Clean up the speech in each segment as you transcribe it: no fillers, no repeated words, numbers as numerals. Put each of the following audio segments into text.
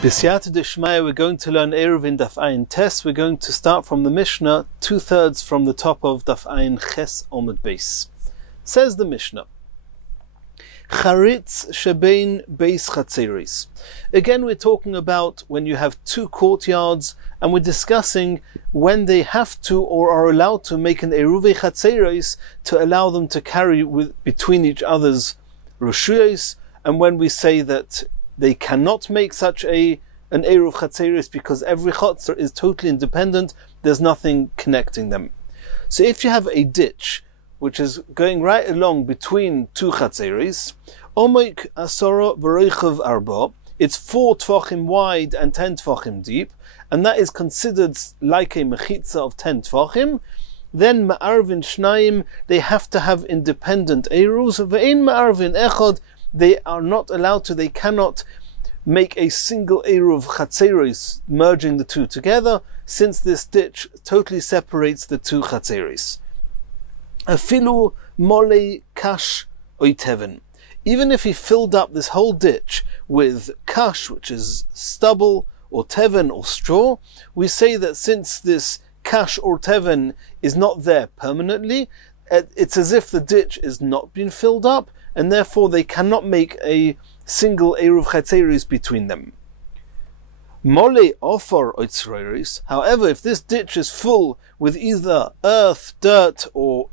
B'siyata d'shmaya, we're going to learn Eirovin Daf Ayin Tes. We're going to start from the Mishnah, 2/3 from the top of Daf Ayin Ches Omid Beis. Says the Mishnah, Charitz shebein beis chatzeris. Again, we're talking about when you have two courtyards, and we're discussing when they have to or are allowed to make an eruvi chatzeris to allow them to carry between each other's roshuyos, and when we say that they cannot make such an eruv chatzeris because every chatzer is totally independent, there's nothing connecting them. So if you have a ditch which is going right along between two chatzeris, Omoik Asora V'Reichav Arba, it's 4 tvachim wide and 10 tvachim deep, and that is considered like a mechitza of 10 tvachim. Then Ma'arvin Shnayim, they have to have independent eruvs. Ve'ein Ma'arvin Echad, they are not allowed to, they cannot make a single eruv chatzeris merging the two together, since this ditch totally separates the two chatzeris. Afilu mole kash oiteven. Even if he filled up this whole ditch with kash, which is stubble, or teven, or straw, we say that since this kash or teven is not there permanently, it's as if the ditch is not been filled up, and therefore they cannot make a single eruv chatzeris between them. Mole ofor oitzroiris. However, if this ditch is full with either earth, dirt, or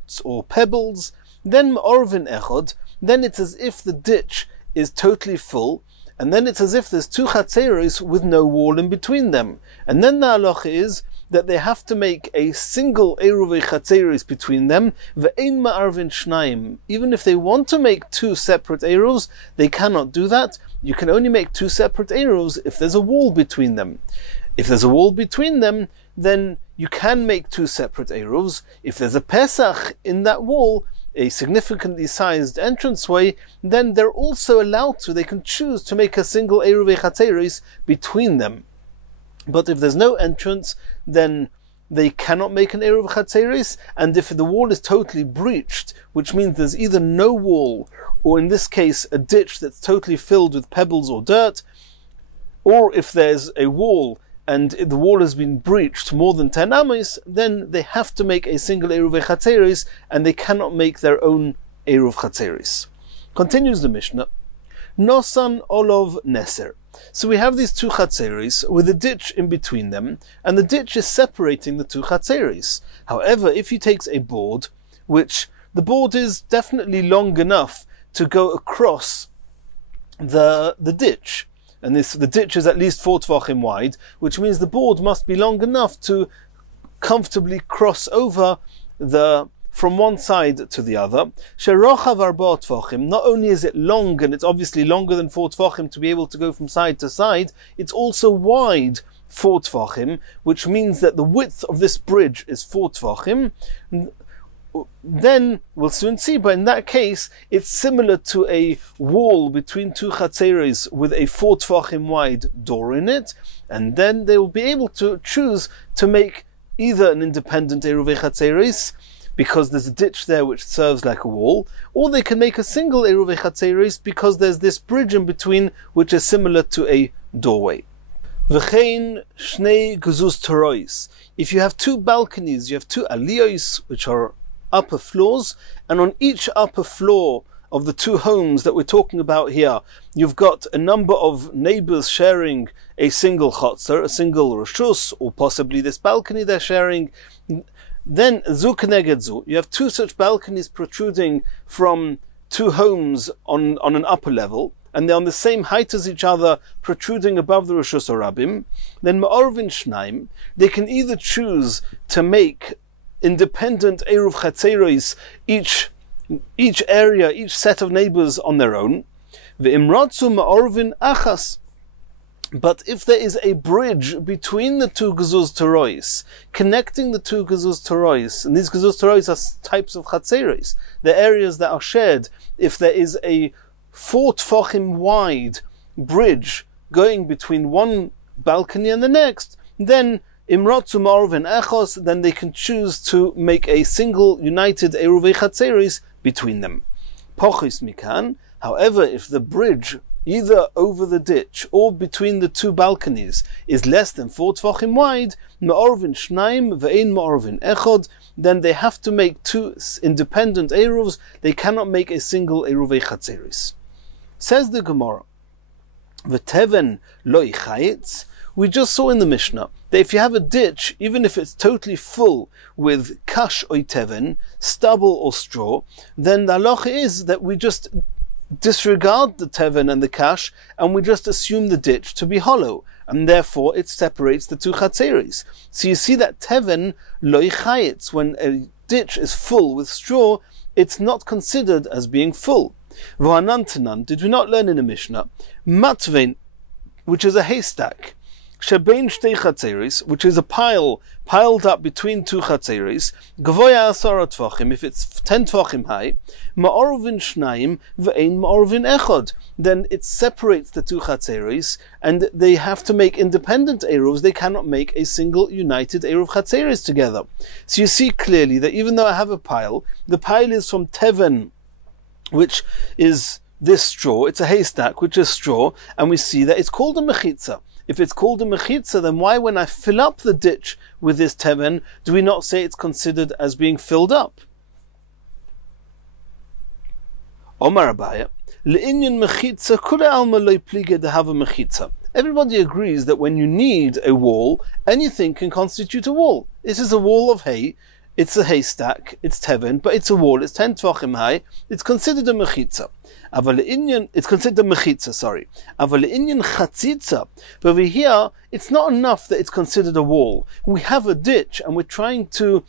pebbles, then orvin echod, then it's as if the ditch is totally full, and then it's as if there's two chatzeris with no wall in between them. And then the halacha is that they have to make a single eruv chatzeris between them, ve'ein ma'arvin shnayim. Even if they want to make two separate eruvs, they cannot do that. You can only make two separate eruvs if there's a wall between them. If there's a wall between them, then you can make two separate eruvs. If there's a pesach in that wall, a significantly sized entranceway, then they're also allowed to, they can choose to make a single eruv chatzeris between them. But if there's no entrance, then they cannot make an eruv chatzeris, and if the wall is totally breached, which means there's either no wall, or in this case a ditch that's totally filled with pebbles or dirt, or if there's a wall and the wall has been breached more than 10 amis, then they have to make a single eruv chatzeris, and they cannot make their own eruv chatzeris. Continues the Mishnah, Nosan Olov Neser. So we have these two chatzeris with a ditch in between them, and the ditch is separating the two chatzeris. However, if he takes a board, which the board is definitely long enough to go across the ditch, and the ditch is at least 4 tvachim wide, which means the board must be long enough to comfortably cross over from one side to the other. Sherochav arba tvachim. Not only is it long, and it's obviously longer than 4 tvachim to be able to go from side to side, it's also wide 4 tvachim, which means that the width of this bridge is 4 tvachim. Then we'll soon see, but in that case, it's similar to a wall between two chatzeris with a 4 tvachim wide door in it, and then they will be able to choose to make either an independent eruv chatzeris, because there's a ditch there which serves like a wall, or they can make a single eruv chatzeris because there's this bridge in between which is similar to a doorway. V'chein shnei gezus torois. If you have two balconies, you have two aliyos, which are upper floors, and on each upper floor of the two homes that we're talking about here, you've got a number of neighbors sharing a single chotzer, a single reshus, or possibly this balcony they're sharing. Then zu keneged zu, you have two such balconies protruding from two homes on an upper level, and they're on the same height as each other, protruding above the reshus harabim. Then ma'orvin shnaim, they can either choose to make independent eruv chatzeris, each area, each set of neighbors on their own. Ve'imratzu ma'orvin achas. But if there is a bridge between the two gezuz torois, connecting the two gezuz torois, and these gezuz torois are types of chatzeris, the areas that are shared, if there is a 4 tvachim wide bridge going between one balcony and the next, then imratzu ma'orvin echos, then they can choose to make a single united eruv chatzeris between them. Pochis mikan. However, if the bridge either over the ditch or between the two balconies, is less than 4 tefachim wide, me'orvin shnaim ve'ein me'orvin echod, then they have to make 2 independent eruvs. They cannot make a single eruvei chatzeris. Says the Gemara, v'teven lo yichayitz. We just saw in the Mishnah that if you have a ditch, even if it's totally full with kash or teven, stubble or straw, then the halacha is that we just disregard the teven and the kash, and we just assume the ditch to be hollow, and therefore it separates the 2 chatzeris. So you see that teven lo yichayitz, when a ditch is full with straw, it's not considered as being full. V'hanantanan, did we not learn in the Mishnah, matvein, which is a haystack, shebein shtei chatzeris, which is a piled up between 2 chatzeris, gavoya 10 tvachim, if it's 10 tvachim high, ma'orvin shnaim ve'ein ma'orvin echod, then it separates the 2 chatzeris, and they have to make independent eruvs. They cannot make a single united eruv chatzeris together. So you see clearly that even though I have a pile, the pile is from teven, which is this straw. It's a haystack, which is straw, and we see that it's called a mechitza. If it's called a mechitza, then why, when I fill up the ditch with this teven, do we not say it's considered as being filled up? Omar Abaya, le'inyan mechitza kule alma lo plige de have a mechitza. Everybody agrees that when you need a wall, anything can constitute a wall. This is a wall of hay. It's a haystack, it's teven, but it's a wall, it's 10 tvachim high, it's considered a mechitza. It's considered a mechitza, sorry. Aval inyan chatzitza. But over here, it's not enough that it's considered a wall. We have a ditch, and we're trying to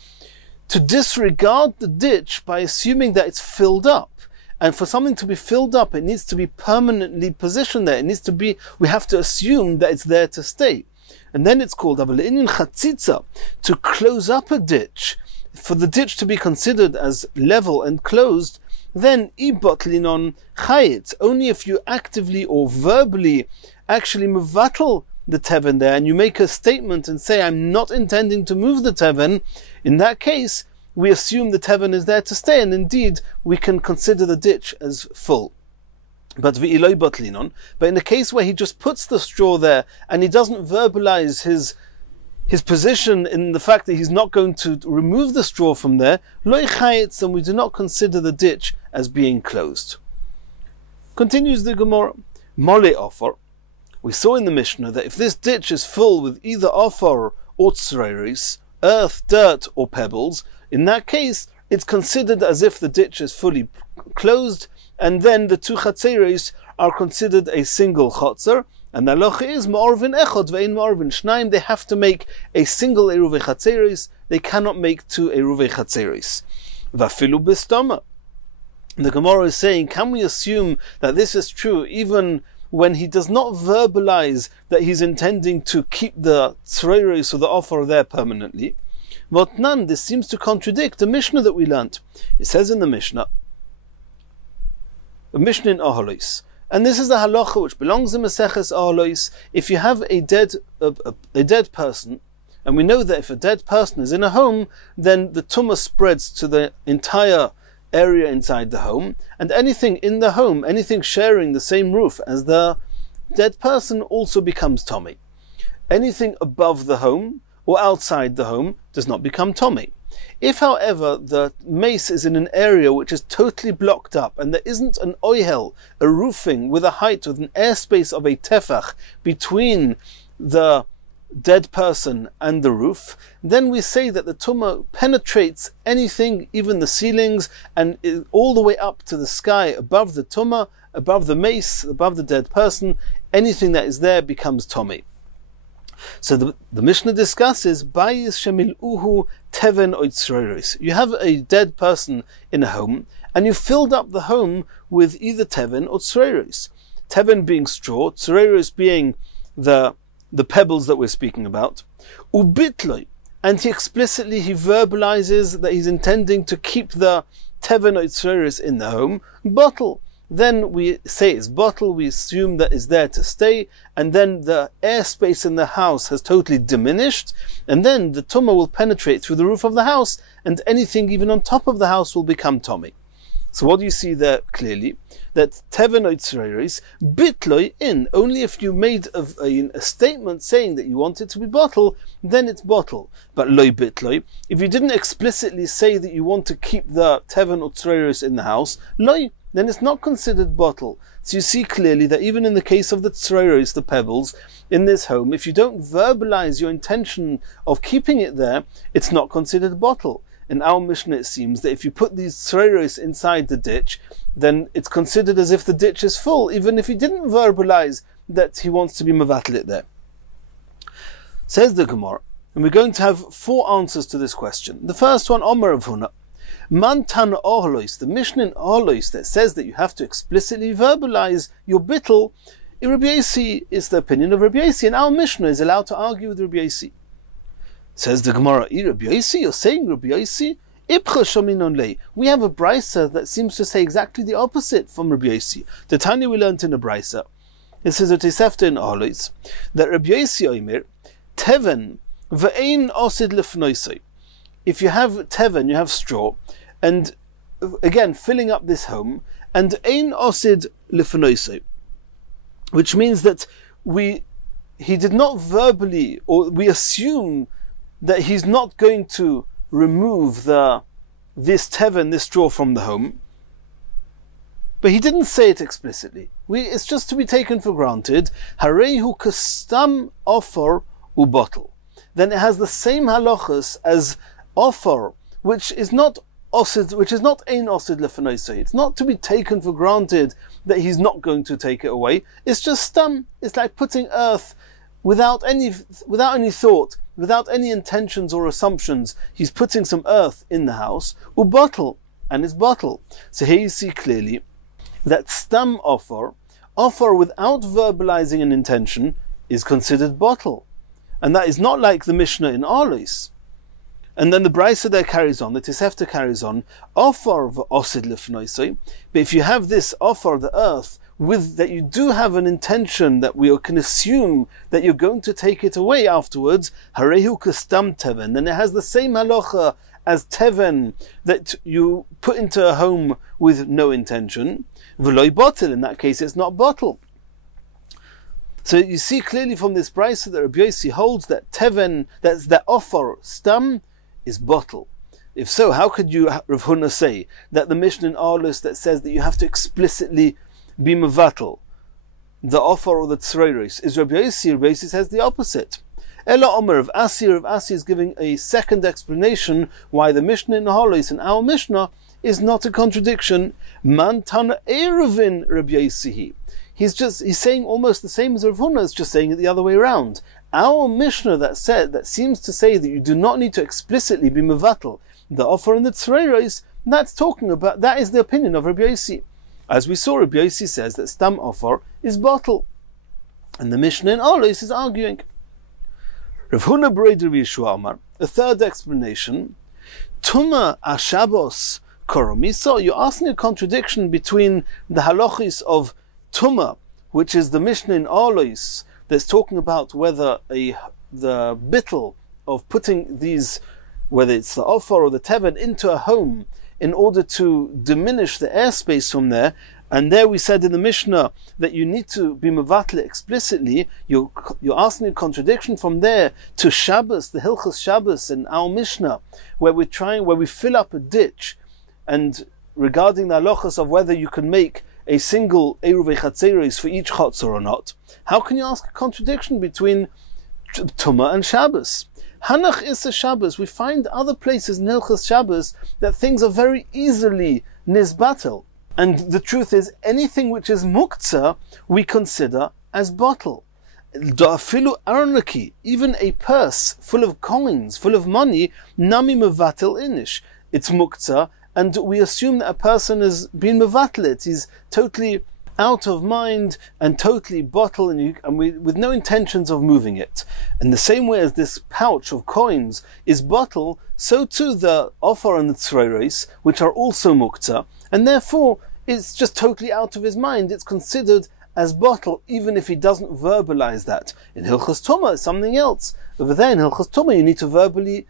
disregard the ditch by assuming that it's filled up. And for something to be filled up, it needs to be permanently positioned there. It needs to be, we have to assume that it's there to stay. And then it's called aval inyan chatzitza, to close up a ditch. For the ditch to be considered as level and closed, then ibotlinon chayit, only if you actively or verbally actually mevatel the teven there, and you make a statement and say, I'm not intending to move the teven, in that case, we assume the teven is there to stay, and indeed, we can consider the ditch as full. But in the case where he just puts the straw there, and he doesn't verbalize his position in the fact that he's not going to remove the straw from there, lo yichayitz, and we do not consider the ditch as being closed. Continues the Gemara, mole offer. We saw in the Mishnah that if this ditch is full with either offer or tzreiris, earth, dirt, or pebbles, in that case, it's considered as if the ditch is fully closed, and then the 2 chatzeris are considered a single chotzer. And the halacha is ma'orvin echod ve'ein ma'orvin shnaim. They have to make a single eruvei chatzeris. They cannot make 2 eruvei chatzeris. Vafilu b'stama. The Gemara is saying, can we assume that this is true even when he does not verbalize that he's intending to keep the tzreiros or the offer there permanently? But none. This seems to contradict the Mishnah that we learnt. It says in the Mishnah, a Mishnah in Aholos. And this is the halacha which belongs in Mesechus Aholos. If you have a dead person, and we know that if a dead person is in a home, then the tumah spreads to the entire area inside the home, and anything in the home, anything sharing the same roof as the dead person, also becomes tomei. Anything above the home or outside the home does not become tomei. If, however, the mace is in an area which is totally blocked up, and there isn't an oihel, a roofing with a height, with an airspace of a tefach between the dead person and the roof, then we say that the tumah penetrates anything, even the ceilings, and all the way up to the sky above the tumah, above the mace, above the dead person. Anything that is there becomes tomei. So the Mishnah discusses bayis shemiluhu teven oitzreiros. You have a dead person in a home, and you filled up the home with either teven or tzreiros. Teven being straw, tzreiros being the pebbles that we're speaking about. Ubitloi, and he verbalizes that he's intending to keep the teven or tzreiros in the home. Bottle. Then we say it's bottle, we assume that it's there to stay, and then the airspace in the house has totally diminished, and then the tumah will penetrate through the roof of the house, and anything even on top of the house will become tomei. So what do you see there clearly? That teven oitzereis bitloi in. Only if you made a statement saying that you want it to be bottle, then it's bottle. But loi bitloi, if you didn't explicitly say that you want to keep the teven oitzereis in the house, loi, then it's not considered bottle. So you see clearly that even in the case of the tzereis, the pebbles, in this home, if you don't verbalize your intention of keeping it there, it's not considered bottle. In our Mishnah, it seems that if you put these tzereis inside the ditch, then it's considered as if the ditch is full, even if he didn't verbalize that he wants to be mevatel it there. Says the Gemara, and we're going to have 4 answers to this question. The first one, Omer of Huna. Man Tana Ohlois, the Mishnah in Ohlois that says that you have to explicitly verbalize your bittul, in Rabbi Yossi is the opinion of Rabbi Yossi, and our Mishnah is allowed to argue with Rabbi Yossi. Says the Gemara, Rabbi Yossi, you're saying Rabbi Yossi? We have a brisa that seems to say exactly the opposite from Rabbi Yossi. The Tanya we learned in a brisa. It says a Tosefta in Ohlois that Rabbi Yossi oimer teven ve'ein osid lefnoisei. If you have teven, you have straw, and again filling up this home, and ein osid lefnoisei, which means that he did not verbally, or we assume that he's not going to remove this teven, this straw from the home, but he didn't say it explicitly. It's just to be taken for granted. Harehu kastam offer ubottle. Then it has the same halachas as offer, which is not osid, which is not ein osid lefanoisei. It's not to be taken for granted that he's not going to take it away. It's just stam. It's like putting earth without any thought, without any intentions or assumptions. He's putting some earth in the house, ubottle, and it's bottle. So here you see clearly that stam offer without verbalizing an intention, is considered bottle. And that is not like the Mishnah in Ohlois. And then the brisa there carries on, the Tosefta carries on, offer v'osid lefnoisei. But if you have this offer, the earth, with that you do have an intention that we can assume that you're going to take it away afterwards, harehu kastam teven, then it has the same halacha as teven that you put into a home with no intention. V'loi bottle, in that case it's not bottle. So you see clearly from this brisa that Rabbi Yossi holds that teven, that's the offer, stam, is bottle. If so, how could you, Rav Huna, say that the Mishnah in Ohlois that says that you have to explicitly be mevatel the offer or the tzereis is Rabbi Yossi? Rabbi Yossi says the opposite. Ela Omer of Asi is giving a second explanation why the Mishnah in Ohlois and our Mishnah is not a contradiction. Man Tana Eirovin Rabbi Yossi. He's saying almost the same as Rav Huna, is just saying it the other way around. Our Mishnah that seems to say that you do not need to explicitly be mevatel the offer in the tzereis, that is the opinion of Rabbi Yossi. As we saw, Rabbi Yossi says that stam offer is bottle, and the Mishnah in Ohlois is arguing. Rav Huna b'rei Rav Yeshua Amar, a third explanation. Tuma ashabos koromiso. You're asking a contradiction between the halachis of Tuma, which is the Mishnah in Ohlois that's talking about whether the bittul of putting these, whether it's the offer or the teven, into a home in order to diminish the airspace from there. And there we said in the Mishnah that you need to be mevatel explicitly. You're asking a contradiction from there to Shabbos, the Hilchos Shabbos in our Mishnah, where we fill up a ditch, and regarding the halachas of whether you can make a single Eiruv Chatzeris for each Chatzor or not. How can you ask a contradiction between Tumah and Shabbos? Hanach is a Shabbos. We find other places in Hilchos Shabbos that things are very easily nizbatel. And the truth is, anything which is muktzah, we consider as bottle. Da'afilu arnaki, even a purse full of coins, full of money, nami mevatel inish. It's muktzah, and we assume that a person has been mevatlet. He's totally out of mind and totally bottle, with no intentions of moving it. And the same way as this pouch of coins is bottle, so too the offer and the tzereis, which are also muktzah, and therefore it's just totally out of his mind. It's considered as bottle, even if he doesn't verbalize that. In Hilchos Tumah, it's something else. Over there in Hilchos Tumah, you need to verbally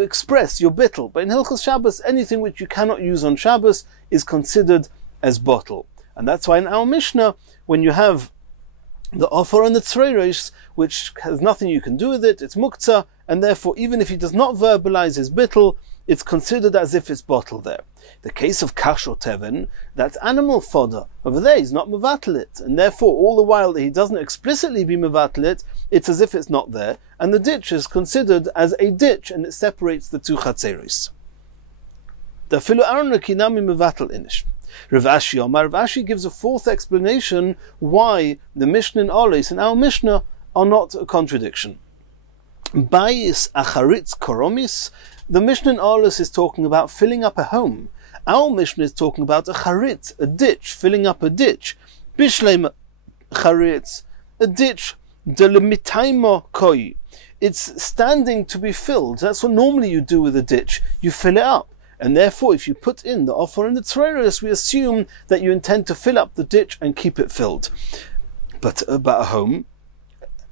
express your bittul. But in Hilchos Shabbos, anything which you cannot use on Shabbos is considered as bottle. And that's why in our Mishnah, when you have the offer and the tzreiros, which has nothing you can do with it, it's muktzah, and therefore even if he does not verbalize his bittul, it's considered as if it's bottled there. The case of kash or teven, that's animal fodder. Over there he's not mevatel it, and therefore all the while that he doesn't explicitly be mevatel it, it's as if it's not there, and the ditch is considered as a ditch, and it separates the two chatzeris. The filu aron kinami mevatel inish. Rav Ashi gives a fourth explanation why the Mishnah in Oles and our Mishnah are not a contradiction. Bayis acharitz koromis, the Mishnah in Oles is talking about filling up a home. Our Mishnah is talking about a charitz, a ditch, filling up a ditch. Bishleim charitz, a ditch, delimitaimo koi. It's standing to be filled. That's what normally you do with a ditch. You fill it up. And therefore, if you put in the offer and the tzreiros, we assume that you intend to fill up the ditch and keep it filled. But about a home,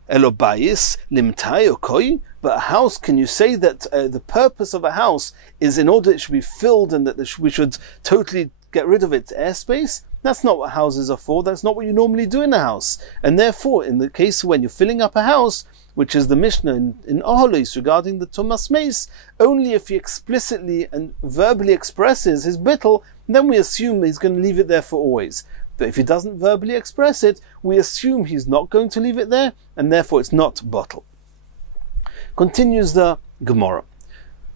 elobayis limtai koi. But a house, can you say that the purpose of a house is in order it should be filled and that we should totally get rid of its airspace? That's not what houses are for. That's not what you normally do in a house. And therefore, in the case when you're filling up a house, which is the Mishnah in Oholis regarding the Tumas Meis, only if he explicitly and verbally expresses his bittul, then we assume he's going to leave it there for always. But if he doesn't verbally express it, we assume he's not going to leave it there, and therefore it's not bottle. Continues the Gemara.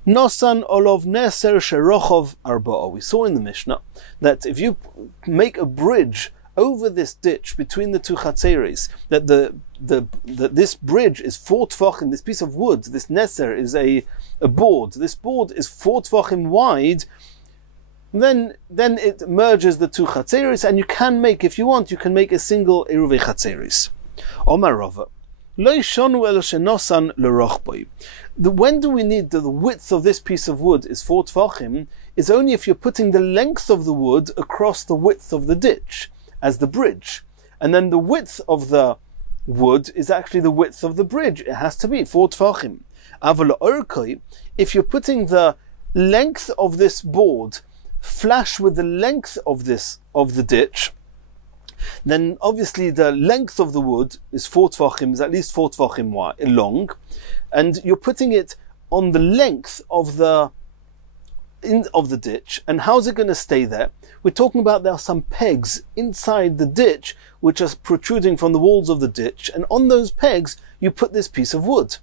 Nosan olov neser sherochov arba'a. We saw in the Mishnah that if you make a bridge over this ditch between the two chatzeres, that this bridge is 4 tfachim, this piece of wood, this neser is a board, this board is 4 tfachim wide, then it merges the two chatzeres, and you can make, if you want, you can make a single Yiruvei chatzeres. Omar Rava. When do we need the width of this piece of wood is 4 tfachim, is only if you're putting the length of the wood across the width of the ditch as the bridge. And then the width of the wood is actually the width of the bridge. It has to be 4 tfachim. If you're putting the length of this board flash with the length of the ditch, then obviously the length of the wood is 4 tfachim, is at least 4 tfachim long, and you're putting it on the length of the ditch. And how's it going to stay there? We're talking about there are some pegs inside the ditch which are protruding from the walls of the ditch, and on those pegs you put this piece of wood.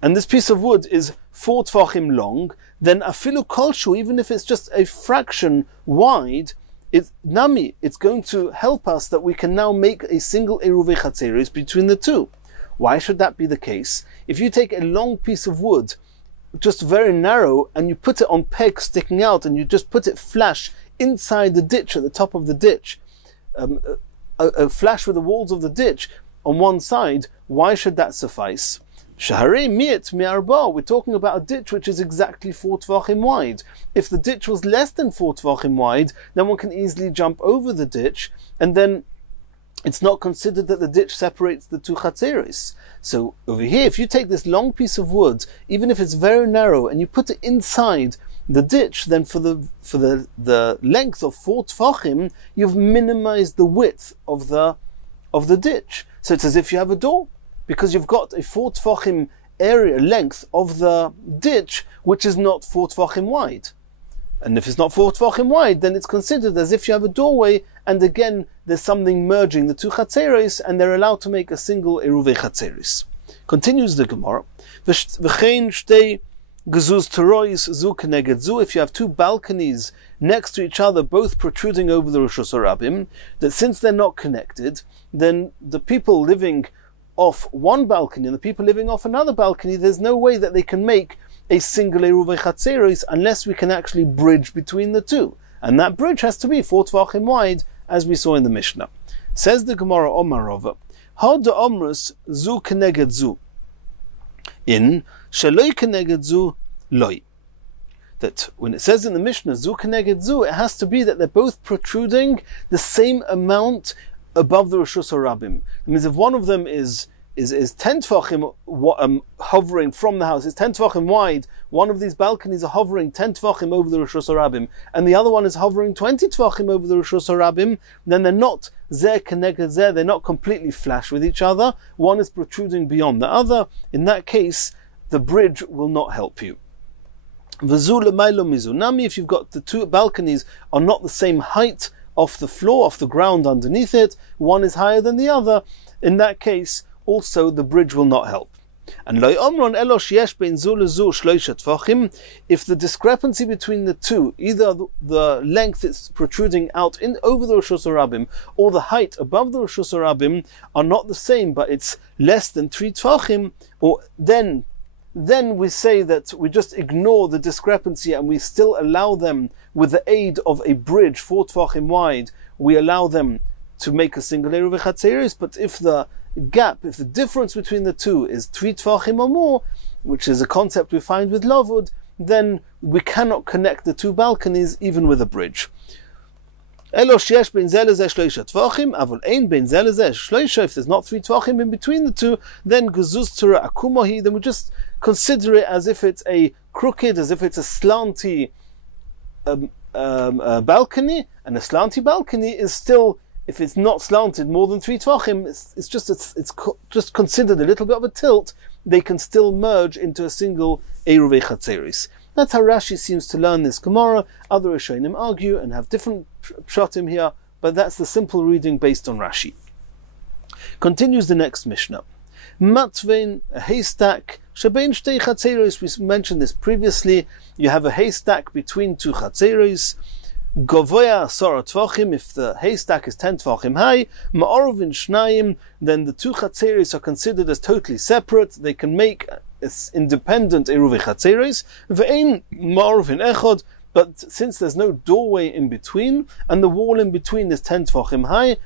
And this piece of wood is 4 tfachim long, then afilu kolshu, even if it's just a fraction wide, it's going to help us that we can now make a single Yiruvei chatzeres between the two. Why should that be the case? If you take a long piece of wood, just very narrow, and you put it on pegs sticking out, and you just put it flash inside the ditch, at the top of the ditch, a flash with the walls of the ditch on one side, why should that suffice? Shaharei mi'et mi'arba, we're talking about a ditch which is exactly 4 tfachim wide. If the ditch was less than 4 tfachim wide, then one can easily jump over the ditch, and then it's not considered that the ditch separates the two chatzeres. So over here, if you take this long piece of wood, even if it's very narrow, and you put it inside the ditch, then for the length of 4 tfachim, you've minimized the width of the ditch. So it's as if you have a door, because you've got a 4 tfachim area length of the ditch, which is not 4 tfachim wide. And if it's not 4 tfachim wide, then it's considered as if you have a doorway, and again, there's something merging the two chatzeres, and they're allowed to make a single Yiruvei chatzeres. Continues the Gemara. V'chein shtei gezuz terois zu keneged zu. If you have 2 balconies next to each other, both protruding over the Rosh Hashanah, that since they're not connected, then the people living off one balcony and the people living off another balcony, there's no way that they can make a single Yiruvei chatzeres unless we can actually bridge between the two. And that bridge has to be 4 tfachim wide, as we saw in the Mishnah. Says the Gemara Omarova, how do omrus zu keneged zu? In shaloi keneged zu loi. That when it says in the Mishnah zu keneged zu, it has to be that they're both protruding the same amount above the Rosh Hashanah. That means if one of them is is 10 tvachim hovering from the house. It's 10 tvachim wide. One of these balconies are hovering 10 tvachim over the Rishus Harabim, and the other one is hovering 20 tvachim over the Rishus Harabim. Then they're not zeh connected zeh. They're not completely flush with each other. One is protruding beyond the other. In that case, the bridge will not help you. If you've got the two balconies are not the same height off the floor, off the ground underneath it, one is higher than the other, in that case, also the bridge will not help. And if the discrepancy between the two, either the length it's protruding out in over the Rishus Harabim or the height above the Rishus Harabim are not the same, but it's less than 3 tvachim, or then we say that we just ignore the discrepancy and we still allow them, with the aid of a bridge 4 tvachim wide, we allow them to make a single Eruv Chatzeris. But if the gap, if the difference between the two is 3 tvachim or more, which is a concept we find with Lavud, then we cannot connect the two balconies even with a bridge. If there's not 3 tvachim in between the two, then then we just consider it as if it's a crooked, as if it's a slanty balcony, and a slanty balcony is still, if it's not slanted more than 3 tvachim, it's just considered a little bit of a tilt. They can still merge into a single Eruv Chatzeris. That's how Rashi seems to learn this Gemara. Other Rishonim argue and have different pshatim here, but that's the simple reading based on Rashi. Continues the next Mishnah. Matvein, a haystack, shebein shtei chatzeros. We mentioned this previously. You have a haystack between 2 chatzeros. Govoya asara tvachim. If the haystack is 10 tvachim high, ma'orovin shnayim, then the 2 chatzeros are considered as totally separate. They can make independent Eruv Chatzeros. Ve'ein ma'orovin echod. But since there's no doorway in between, and the wall in between is 10 tvachim high,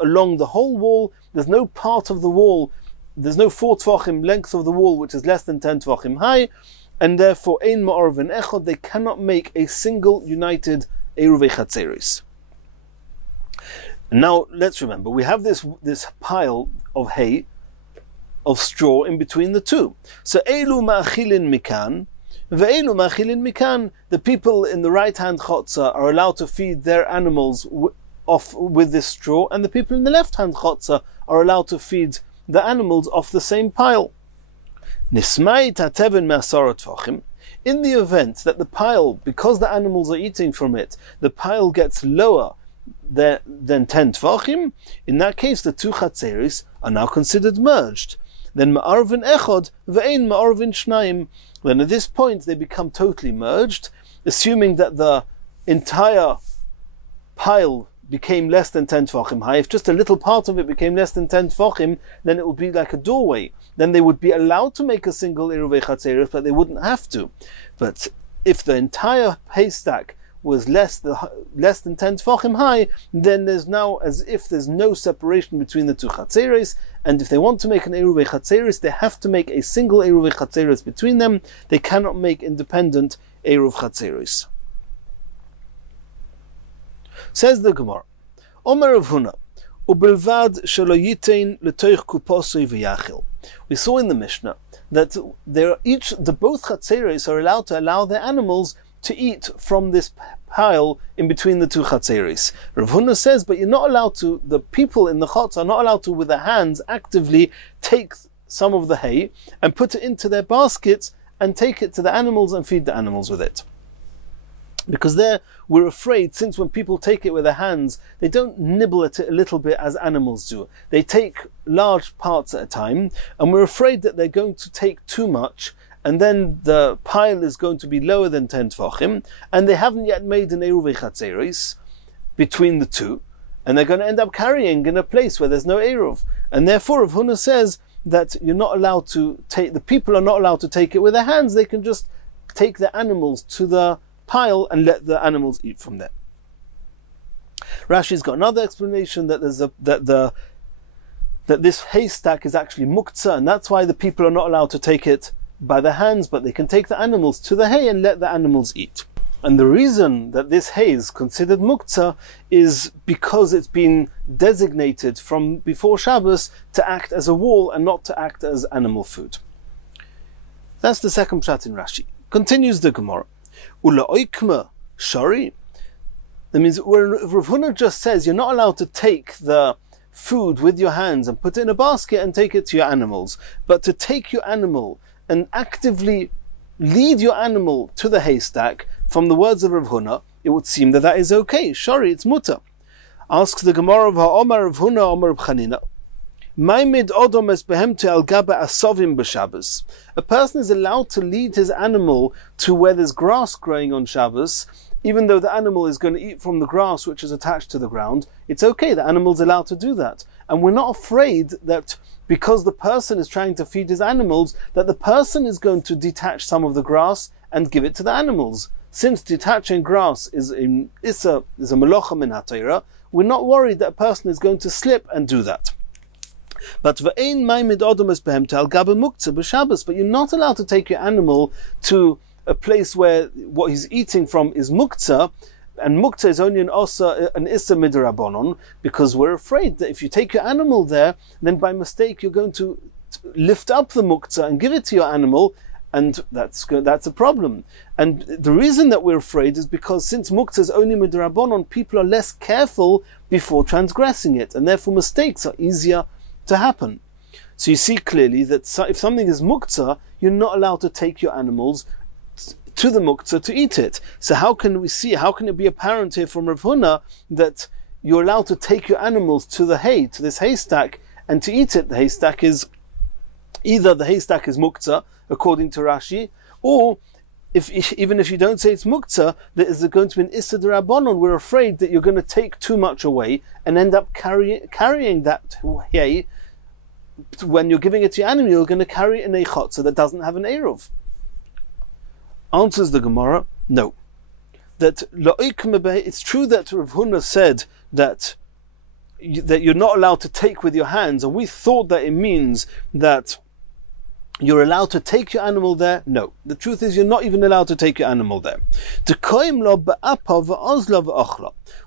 along the whole wall, there's no part of the wall, there's no 4 tvachim length of the wall which is less than 10 tvachim high, and therefore ein ma'orovin echod, they cannot make a single united Eruv Chatzeros. Now let's remember, we have this pile of hay, of straw in between the two. So elu ma'achilin mikan, ve'elu ma'achilin mikan. The people in the right-hand chotzer are allowed to feed their animals off with this straw, and the people in the left-hand chotzer are allowed to feed the animals off the same pile. Nismai tateven me'asara tvachim. In the event that the pile, because the animals are eating from it, the pile gets lower than 10 tvachim, in that case the 2 chatzeris are now considered merged. Then ma'arvin echod ve'ein ma'arvin shnayim. Then at this point they become totally merged, assuming that the entire pile became less than 10 tvachim high. If just a little part of it became less than 10 tvachim, then it would be like a doorway. Then they would be allowed to make a single Eruv Chatzeros, but they wouldn't have to. But if the entire haystack was less than 10 tvachim high, then there's now as if there's no separation between the 2 chatzeros, and if they want to make an Eruv Chatzeros, they have to make a single Eruv Chatzeros between them. They cannot make independent Eruv Chatzeros. Says the Gemara, Omer Rav Huna, ubelvad shelo yitein letoich kuposoi v'yachil. We saw in the Mishnah that both chatzeros are allowed to allow their animals to eat from this pile in between the 2 chatzeros. Rav Huna says, but you're not allowed to, the people in the chotz are not allowed to with their hands actively take some of the hay and put it into their baskets and take it to the animals and feed the animals with it. Because there we're afraid, since when people take it with their hands, they don't nibble at it a little bit as animals do. They take large parts at a time, and we're afraid that they're going to take too much, and then the pile is going to be lower than 10 tvachim, and they haven't yet made an Eruv Chatzeros between the two, and they're going to end up carrying in a place where there's no Eruv. And therefore, Rav Huna says that you're not allowed to take, the people are not allowed to take it with their hands, they can just take the animals to the pile and let the animals eat from there. Rashi's got another explanation that that this haystack is actually muktzah, and that's why the people are not allowed to take it by their hands, but they can take the animals to the hay and let the animals eat. And the reason that this hay is considered muktzah is because it's been designated from before Shabbos to act as a wall and not to act as animal food. That's the second pshat in Rashi. Continues the Gemara. Ula oikma shari. That means when Rav Huna just says you're not allowed to take the food with your hands and put it in a basket and take it to your animals, but to take your animal and actively lead your animal to the haystack, from the words of Rav Huna, it would seem that that is okay. Shari, it's mutter. Asks the Gemara of Ha'omar Rav Huna, Omar Rav Chanina. A person is allowed to lead his animal to where there's grass growing on Shabbos, even though the animal is going to eat from the grass which is attached to the ground. It's okay, the animal's allowed to do that. And we're not afraid that because the person is trying to feed his animals, that the person is going to detach some of the grass and give it to the animals. Since detaching grass is a melocha min haTorah, we're not worried that a person is going to slip and do that. But you're not allowed to take your animal to a place where what he's eating from is muktzah, and muktzah is only an issa midrabanon, because we're afraid that if you take your animal there, then by mistake you're going to lift up the muktzah and give it to your animal, and that's a problem. And the reason that we're afraid is because since muktzah is only midrabanon, people are less careful before transgressing it, and therefore mistakes are easier to happen. So you see clearly that if something is muktzah, you're not allowed to take your animals to the muktzah to eat it. So how can it be apparent here from Rav Huna that you're allowed to take your animals to the hay, to this haystack, and to eat it? The haystack is muktzah, according to Rashi, or even if you don't say it's muktzah, there is going to be an issa d'Rabbanon. We're afraid that you're going to take too much away and end up carrying that hay. When you're giving it to your animal, you're going to carry an eichot, that doesn't have an eruv. Answers the Gemara, no. It's true that Rav Huna said that you're not allowed to take with your hands, and we thought that it means that you're allowed to take your animal there. No. The truth is you're not even allowed to take your animal there.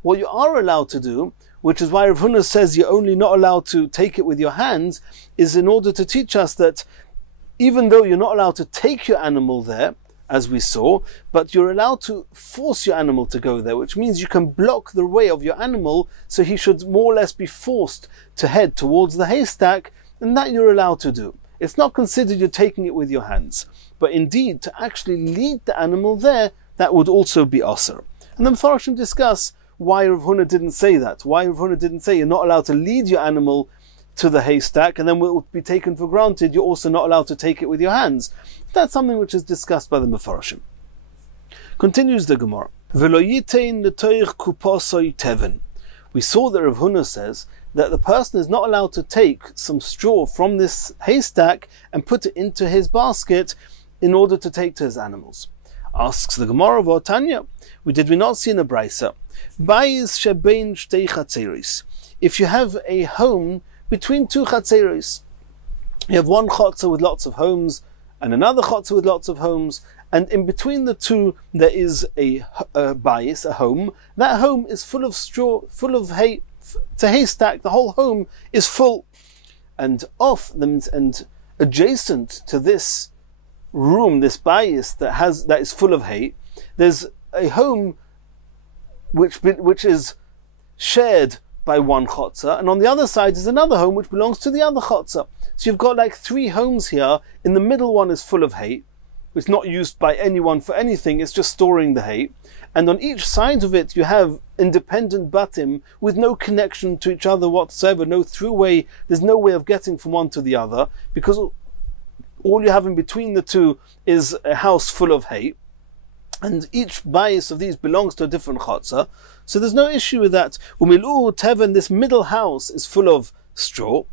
What you are allowed to do, which is why Rav Huna says you're only not allowed to take it with your hands, is in order to teach us that even though you're not allowed to take your animal there, as we saw, but you're allowed to force your animal to go there, which means you can block the way of your animal, so he should more or less be forced to head towards the haystack, and that you're allowed to do. It's not considered you're taking it with your hands, but indeed to actually lead the animal there, that would also be asr. And the Mefarshim discuss why Rav Huna didn't say that. Why Rav Huna didn't say you're not allowed to lead your animal to the haystack, and then it would be taken for granted you're also not allowed to take it with your hands. That's something which is discussed by the Mefarshim. Continues the Gemara. We saw that Rav Huna says that the person is not allowed to take some straw from this haystack and put it into his basket in order to take to his animals. Asks the Gemara of Tanya, did we not see in a Brisa? If you have a home between two chatzeros, you have one chatzah with lots of homes and another chatzah with lots of homes, and in between the two there is a bayis, a home. That home is full of straw, full of hay. It's a haystack. The whole home is full, and off them and adjacent to this room, this bayis that is full of hay, there's a home which is shared by one chotzer, and on the other side is another home which belongs to the other chotzer. So you've got like three homes here. In the middle one is full of hay. It's not used by anyone for anything, it's just storing the hay. And on each side of it you have independent batim with no connection to each other whatsoever, no throughway, there's no way of getting from one to the other, because all you have in between the two is a house full of hay. And each bias of these belongs to a different chatzah, so there's no issue with that. Umilu teven, this middle house is full of straw.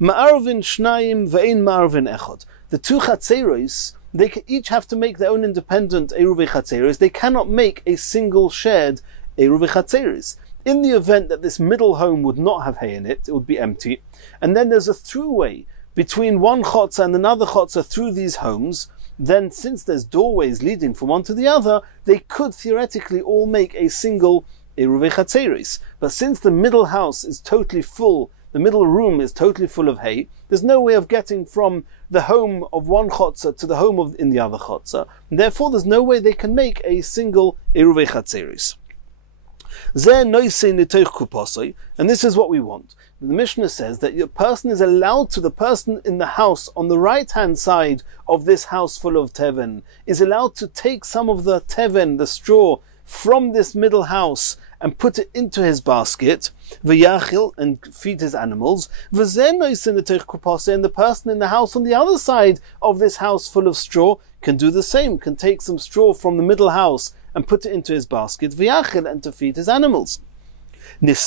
Ma'arvin shnayim ve'ein ma'arvin echad. The two chatzeros, they each have to make their own independent eruvi chatzeros. They cannot make a single shared eruvi chatzeros. In the event that this middle home would not have hay in it, it would be empty. And then there's a throughway between one chotzer and another chotzer through these homes. then since there's doorways leading from one to the other, they could theoretically all make a single Eiruvi Chatzeris. But since the middle house is totally full, the middle room is totally full of hay, there's no way of getting from the home of one chotzer to the home in the other chotzer. Therefore, there's no way they can make a single Eiruvi Chatzeris. And this is what we want. The Mishnah says that the person is allowed to, the person in the house on the right-hand side of this house full of teven, is allowed to take some of the teven, the straw, from this middle house and put it into his basket, v'yachil, and feed his animals, and the person in the house on the other side of this house full of straw can do the same, can take some straw from the middle house and put it into his basket, v'yachil, and to feed his animals. If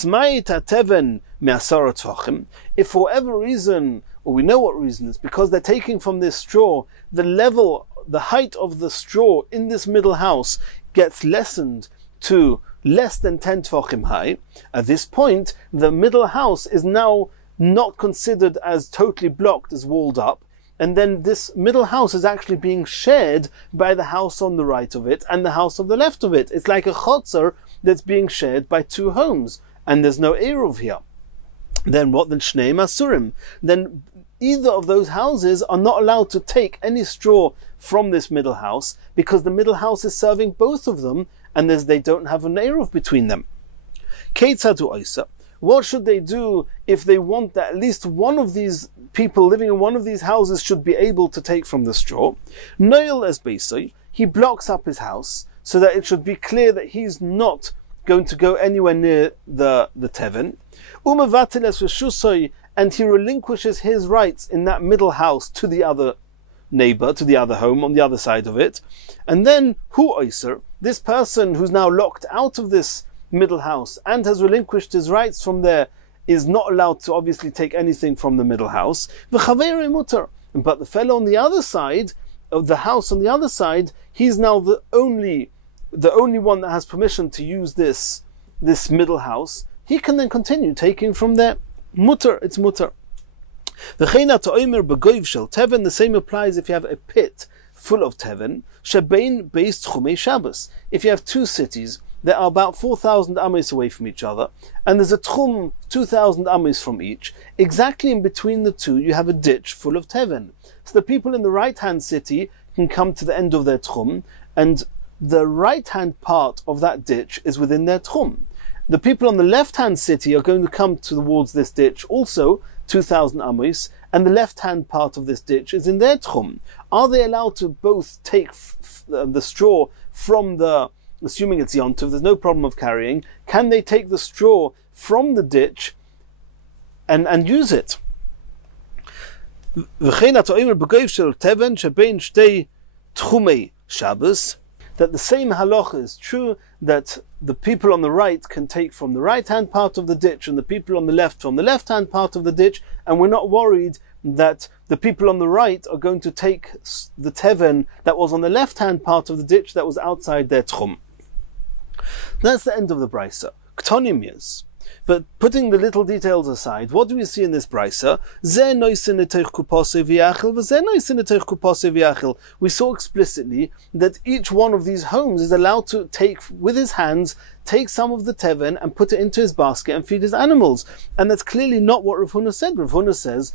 for whatever reason, or we know what reason, it's because they're taking from this straw, the height of the straw in this middle house gets lessened to less than 10 tvachim high. At this point, the middle house is now not considered as totally blocked, as walled up, and then this middle house is actually being shared by the house on the right of it and the house on the left of it. It's like a chotzer that's being shared by two homes, and there's no eruv here. Then what? Then shnei masurim. Then either of those houses are not allowed to take any straw from this middle house, because the middle house is serving both of them, and they don't have an eruv between them. Keitzadu oisa. What should they do if they want that at least one of these people living in one of these houses should be able to take from the straw? Noel es beisoi. He blocks up his house so that it should be clear that he's not going to go anywhere near the teven. Umevatil es reshusoi, and he relinquishes his rights in that middle house to the other neighbor, to the other home on the other side of it. And then hu oiser, this person who's now locked out of this middle house and has relinquished his rights from there, is not allowed to obviously take anything from the middle house. But the fellow on the other side of the house on the other side, he's now the only one that has permission to use this middle house. He can then continue taking from there. Mutter, it's mutter. The same applies if you have a pit full of teven. If you have two cities that are about 4,000 amos away from each other, and there's a tchum 2,000 amos from each, exactly in between the two you have a ditch full of teven. So the people in the right-hand city can come to the end of their tchum, and the right-hand part of that ditch is within their tchum. The people on the left-hand city are going to come towards this ditch, also 2,000 amos, and the left-hand part of this ditch is in their tchum. Are they allowed to both take the straw from the, assuming it's yontiv, there's no problem of carrying, can they take the straw from the ditch and use it? That the same halacha is true, that the people on the right can take from the right-hand part of the ditch and the people on the left from the left-hand part of the ditch, and we're not worried that the people on the right are going to take the teven that was on the left-hand part of the ditch that was outside their tchum. That's the end of the brisa. Ktonim yes. But putting the little details aside, what do we see in this brisa? We saw explicitly that each one of these homes is allowed to take with his hands, take some of the teven and put it into his basket and feed his animals. And that's clearly not what Rav Huna said. Rav Huna says,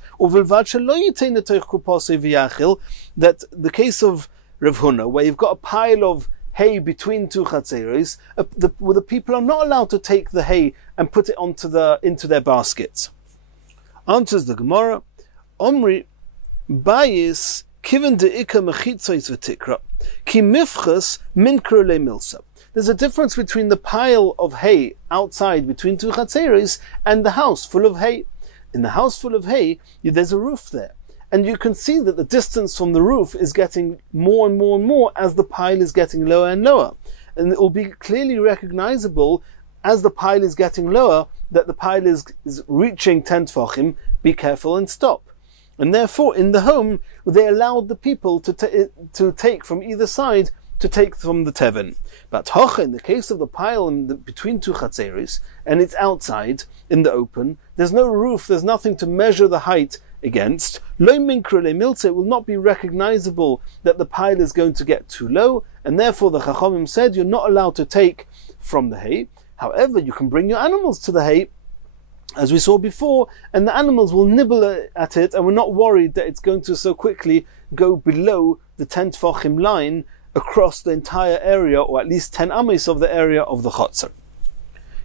that the case of Rav Huna, where you've got a pile of hay between two chatzeros, the people are not allowed to take the hay and put it into their baskets. Answers the Gemara, Omri bayis kiven deika mechitzois v'tikra ki mifchas minkro le milsa. There's a difference between the pile of hay outside between two chatzeros and the house full of hay. In the house full of hay, there's a roof there. And you can see that the distance from the roof is getting more and more and more as the pile is getting lower and lower. And it will be clearly recognizable as the pile is getting lower that the pile is reaching 10 tvachim, be careful and stop. And therefore, in the home, they allowed the people to take from either side, to take from the teven. But hocha, in the case of the pile between two chatzeris, and it's outside, in the open, there's no roof, there's nothing to measure the height against, lo minkra le miltze, it will not be recognizable that the pile is going to get too low, and therefore the Chachamim said you're not allowed to take from the hay. However, you can bring your animals to the hay, as we saw before, and the animals will nibble at it, and we're not worried that it's going to so quickly go below the 10 tfachim line across the entire area, or at least 10 ames of the area of the chotzer.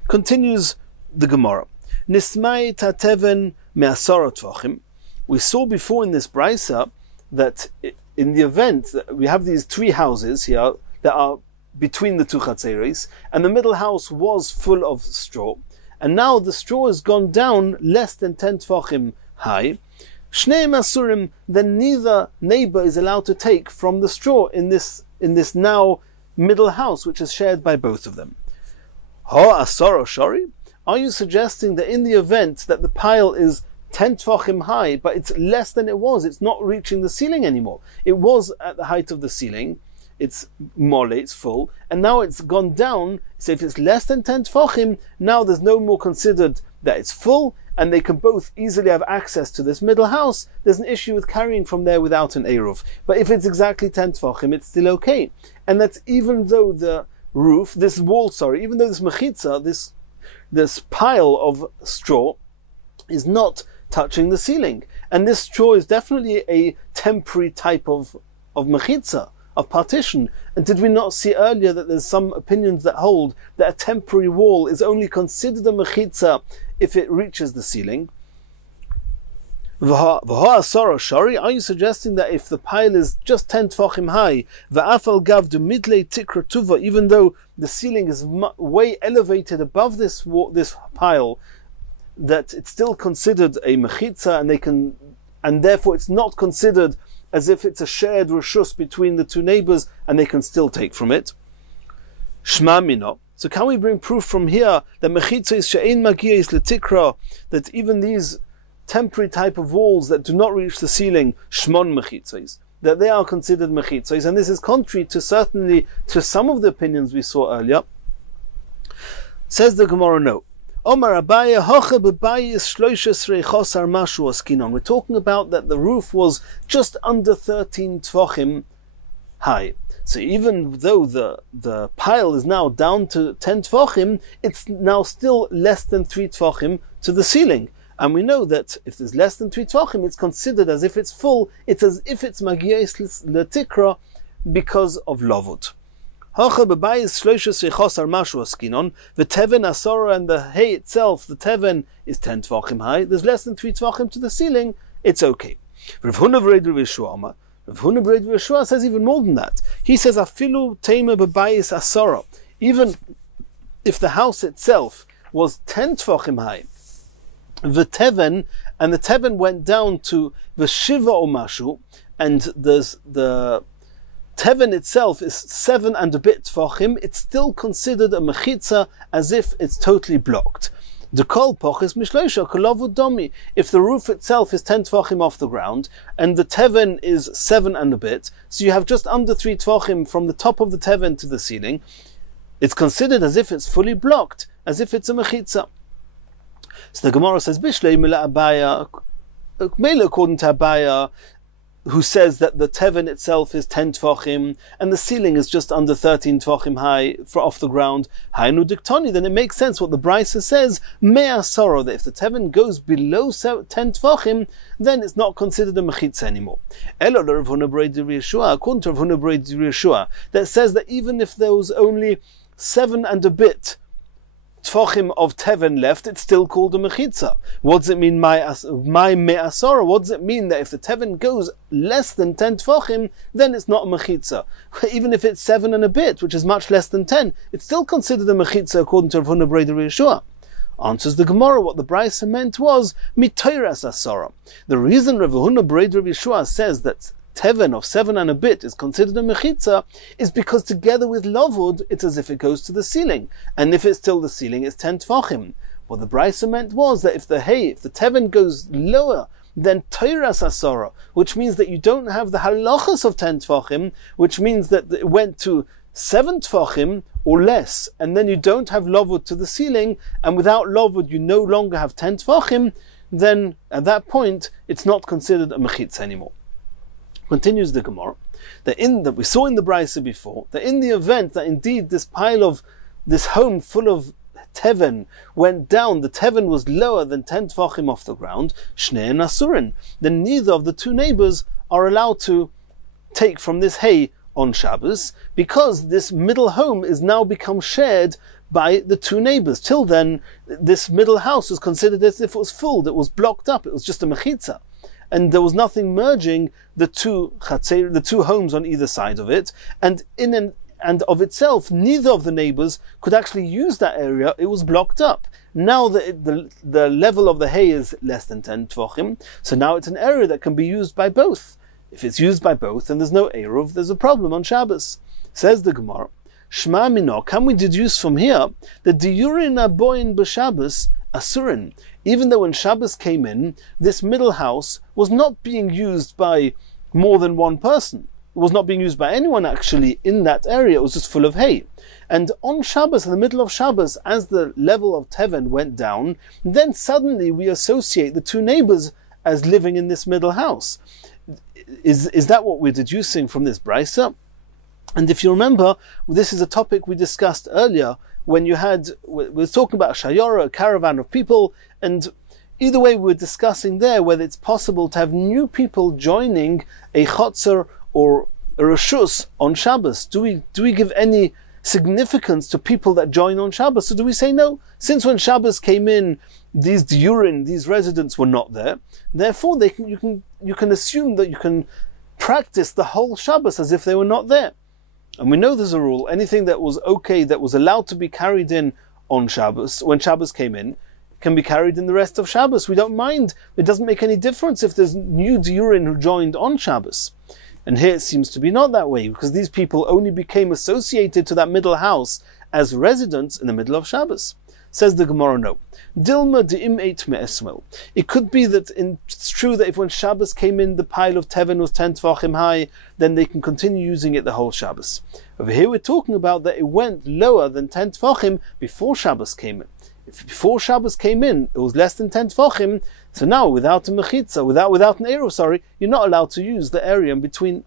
Continues the Gemara. Nismai tateven me'asara tvachim. We saw before in this brisa that in the event that we have these 3 houses here that are between the 2 chatzeres, and the middle house was full of straw, and now the straw has gone down less than 10 tvachim high, Shneim asurim, then neither neighbor is allowed to take from the straw in this now middle house, which is shared by both of them. Ha asara shari? Are you suggesting that in the event that the pile is 10 tfachim high, but it's less than it was, it's not reaching the ceiling anymore? It was at the height of the ceiling, it's mole, it's full, and now it's gone down. So if it's less than 10 tfachim, now there's no more considered that it's full, and they can both easily have access to this middle house. There's an issue with carrying from there without an eruv. But if it's exactly 10 tfachim, it's still okay. And that's even though the roof, this wall, even though this mechitza, this pile of straw is not touching the ceiling. And this straw is definitely a temporary type of mechitza, of partition. And did we not see earlier that there's some opinions that hold that a temporary wall is only considered a mechitza if it reaches the ceiling? Are you suggesting that if the pile is just 10 tfachim high, even though the ceiling is way elevated above this pile, that it's still considered a mechitza, and therefore it's not considered as if it's a shared reshus between the 2 neighbors, and they can still take from it? Shma mino. So can we bring proof from here that mechitza is she'ein magia is letikra, that even these temporary type of walls that do not reach the ceiling, shmon mechitzos, that they are considered mechitzos, and this is contrary to some of the opinions we saw earlier? Says the Gemara, no. Omar Abaya hocha bebayis shloishes reichosar mashu askinon. We're talking about that the roof was just under 13 tfachim high. So even though the pile is now down to 10 tfachim, it's now still less than 3 tfachim to the ceiling. And we know that if there's less than 3 tfachim, it's considered as if it's full. It's as if it's magias letikra because of lovut. Hocha bebayis shloishes reichosar mashu askinon. The teven asora, and the hay itself, the teven is 10 tfachim high. There's less than 3 tfachim to the ceiling. It's okay. Rav Huna v'Reid Rav Yeshua Rav Huna v'Reid Rav Yeshua says even more than that. He says afilu teima bebayis asora. Even if the house itself was 10 tfachim high, the teven went down to the shiva or mashu, and the teven itself is 7 and a bit tfachim, it's still considered a mechitza as if it's totally blocked. The kol pochis mishloisha kolovud domi. If the roof itself is 10 tfachim off the ground, and the teven is 7 and a bit, so you have just under 3 tfachim from the top of the teven to the ceiling, it's considered as if it's fully blocked, as if it's a mechitza. So the Gemara says, Bishlei mila Abaya, according to Abaya, who says that the teven itself is 10 tfachim, and the ceiling is just under 13 tfachim high off the ground, Hainu diktoni, then it makes sense what the Brisa says, mea sorrow, that if the teven goes below 10 tfachim, then it's not considered a mechitza anymore. Elo Rav Huna b'Reid Rav Yeshua, according to Rav Huna b'Reid Rav Yeshua, that says that even if there was only 7 and a bit tfachim of teven left, it's still called a mechitza. What does it mean, my me'asora? What does it mean that if the teven goes less than 10 tfachim, then it's not a mechitza? Even if it's 7 and a bit, which is much less than 10, it's still considered a mechitza according to Rav Huna b'Reid Rav Yeshua. Answers the Gemara, what the Brisa meant was mitoras asora. The reason Rav Huna b'Reid Rav Yeshua says that teven of 7 and a bit is considered a mechitza is because together with lovud, it's as if it goes to the ceiling. And if it's still the ceiling, it's 10 tfachim. What the Brisa meant was that if the teven goes lower than toras asora, which means that you don't have the halachas of 10 tfachim, which means that it went to 7 tfachim or less, and then you don't have lovud to the ceiling, and without lovud you no longer have 10 tfachim, then at that point it's not considered a mechitza anymore. Continues the Gemara, that we saw in the Brisa before, that in the event that indeed this home full of teven went down, the teven was lower than 10 tvachim off the ground, shnei nasurin, then neither of the two neighbors are allowed to take from this hay on Shabbos, because this middle home is now become shared by the two neighbors. Till then, this middle house was considered as if it was full, it was blocked up, it was just a mechitza, and there was nothing merging the two homes on either side of it, and of itself, neither of the neighbors could actually use that area, it was blocked up. Now the level of the hay is less than 10 tvachim, so now it's an area that can be used by both. If it's used by both and there's no eruv, there's a problem on Shabbos. Says the Gemara, Shma mino, can we deduce from here that diyurin aboin b'Shabbos asurin? Even though when Shabbos came in, this middle house was not being used by more than one person. It was not being used by anyone actually in that area, it was just full of hay. And on Shabbos, in the middle of Shabbos, as the level of teven went down, then suddenly we associate the two neighbors as living in this middle house. Is that what we're deducing from this brisa? And if you remember, this is a topic we discussed earlier when we were talking about a shayara, a caravan of people, and either way we were discussing there whether it's possible to have new people joining a chotzer or a reshus on Shabbos. Do we give any significance to people that join on Shabbos? So do we say no? Since when Shabbos came in, these diurin, these residents were not there. Therefore, you can assume that you can practice the whole Shabbos as if they were not there. And we know there's a rule: anything that was okay, that was allowed to be carried in on Shabbos, when Shabbos came in, can be carried in the rest of Shabbos. We don't mind. It doesn't make any difference if there's new diurin who joined on Shabbos. And here it seems to be not that way, because these people only became associated to that middle house as residents in the middle of Shabbos. Says the Gemara, no. Dilma de'im eit me'esmel. It could be that it's true that if when Shabbos came in, the pile of teven was 10 tvachim high, then they can continue using it the whole Shabbos. Over here we're talking about that it went lower than 10 tvachim before Shabbos came in. If before Shabbos came in, it was less than 10 tvachim, so now without a mechitza, without an eruv, you're not allowed to use the area in between.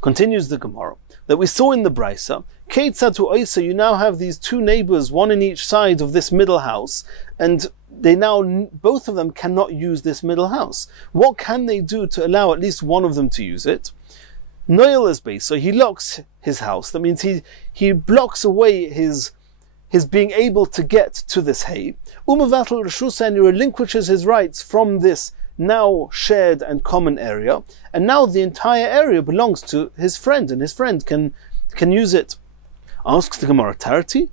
Continues the Gemara, that we saw in the Brisa, Keitzatu Oisa, you now have these two neighbors, one in each side of this middle house, and both of them cannot use this middle house. What can they do to allow at least one of them to use it? Noel is based, so he locks his house. That means he blocks away his being able to get to this hay. Umavatal Reshus, and he relinquishes his rights from this now shared and common area, and now the entire area belongs to his friend, and his friend can use it. Asks the Gemara, Tarati,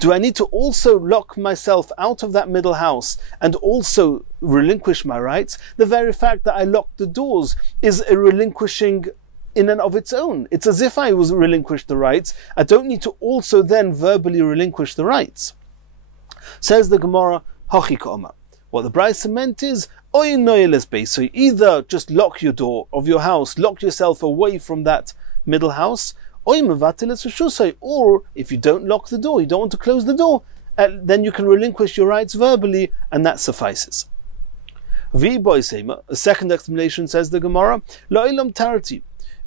do I need to also lock myself out of that middle house and also relinquish my rights? The very fact that I locked the doors is a relinquishing in and of its own. It's as if I was relinquished the rights. I don't need to also then verbally relinquish the rights. Says the Gemara, Hachi Ka'omar. What the Brisa meant is, Oy noyeles base. So either just lock your door of your house, lock yourself away from that middle house, or if you don't lock the door, you don't want to close the door, then you can relinquish your rights verbally, and that suffices. A second explanation, says the Gemara, La'ilam tarati.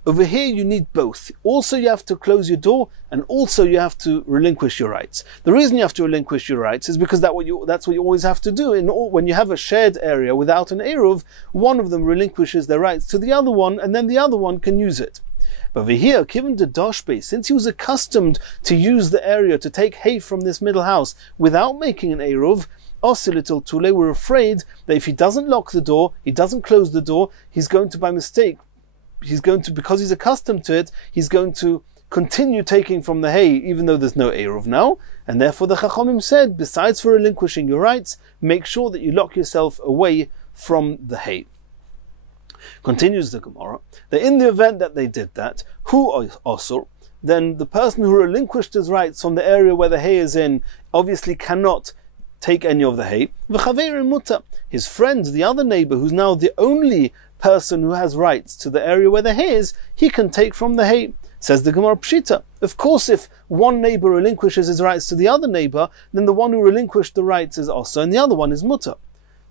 Over here you need both. Also you have to close your door, and also you have to relinquish your rights. The reason you have to relinquish your rights is because that's what you always have to do. When you have a shared area without an eruv, one of them relinquishes their rights to the other one, and then the other one can use it. But over here, given the doshbe, since he was accustomed to use the area to take hay from this middle house without making an eruv, Osilitil Tule were afraid that if he doesn't lock the door, he doesn't close the door, he's going to, by mistake, because he's accustomed to it, he's going to continue taking from the hay even though there's no eruv now, and therefore the Chachamim said, besides for relinquishing your rights, make sure that you lock yourself away from the hay. Continues the Gemara, that in the event that they did that, who osur, then the person who relinquished his rights from the area where the hay is in obviously cannot take any of the hay. His friend, the other neighbor, who's now the only person who has rights to the area where the hay is, he can take from the hay. Says the Gemara Pshita. Of course, if one neighbor relinquishes his rights to the other neighbor, then the one who relinquished the rights is also, and the other one is mutter.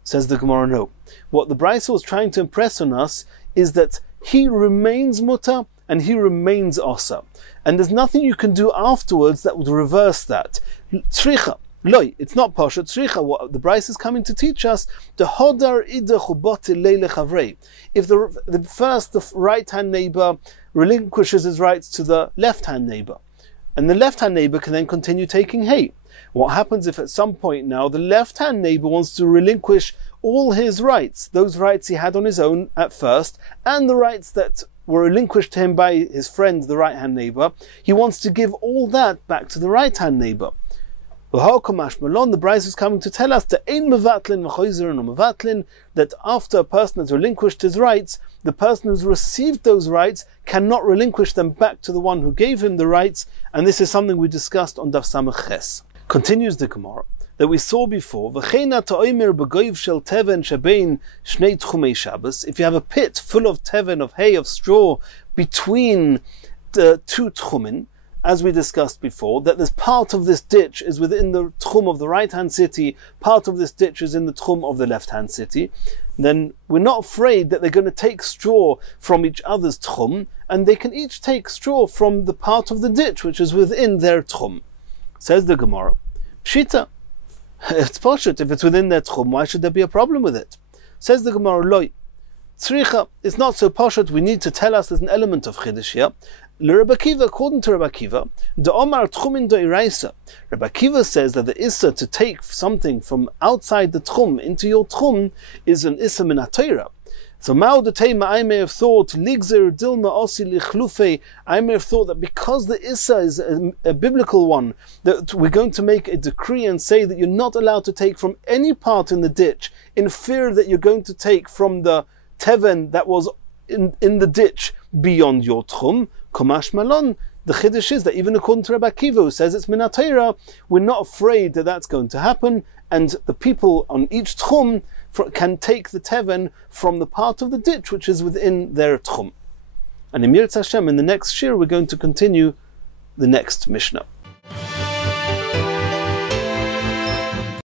Says the Gemara, no. What the Brisa was trying to impress on us is that he remains mutter and he remains osa. And there's nothing you can do afterwards that would reverse that. Tzricha. Loi, it's not pasha tzricha. What the Brisa is coming to teach us, the hodar idach ubote leile chavrei. If the right-hand neighbor relinquishes his rights to the left-hand neighbor, and the left-hand neighbor can then continue taking hay. What happens if at some point now the left-hand neighbor wants to relinquish all his rights, those rights he had on his own at first, and the rights that were relinquished to him by his friend, the right-hand neighbor, he wants to give all that back to the right-hand neighbor. The Brisa is coming to tell us that after a person has relinquished his rights, the person who's received those rights cannot relinquish them back to the one who gave him the rights, and this is something we discussed on Daf Samach Ches. Continues the Gemara that we saw before. If you have a pit full of teven, of hay, of straw, between the two tchumin, as we discussed before, that there's part of this ditch is within the tchum of the right-hand city, part of this ditch is in the tchum of the left-hand city, then we're not afraid that they're going to take straw from each other's tchum, and they can each take straw from the part of the ditch which is within their tchum. Says the Gemara, Pshita, it's poshut. If it's within their tchum, why should there be a problem with it? Says the Gemara, Loi, tzricha, it's not so poshut. We need to tell us there's an element of chiddush here. Rabbi Akiva, according to Rabbi Akiva, the Omar Tchumin Doiraisa. Rabbi Akiva says that the issa to take something from outside the tchum into your tchum is an issa min ha-Torah. So I may have thought ligzer dilma osi lichlufe. I may have thought that because the issa is a biblical one, that we're going to make a decree and say that you're not allowed to take from any part in the ditch, in fear that you're going to take from the teven that was in the ditch beyond your tchum. Komash malon. The chiddush is that even according to Rabbi Akiva, who says it's min ha-Torah, we're not afraid that that's going to happen, and the people on each tchum can take the teven from the part of the ditch which is within their tchum. And in Yirtzeh Hashem, in the next shir, we're going to continue the next Mishnah.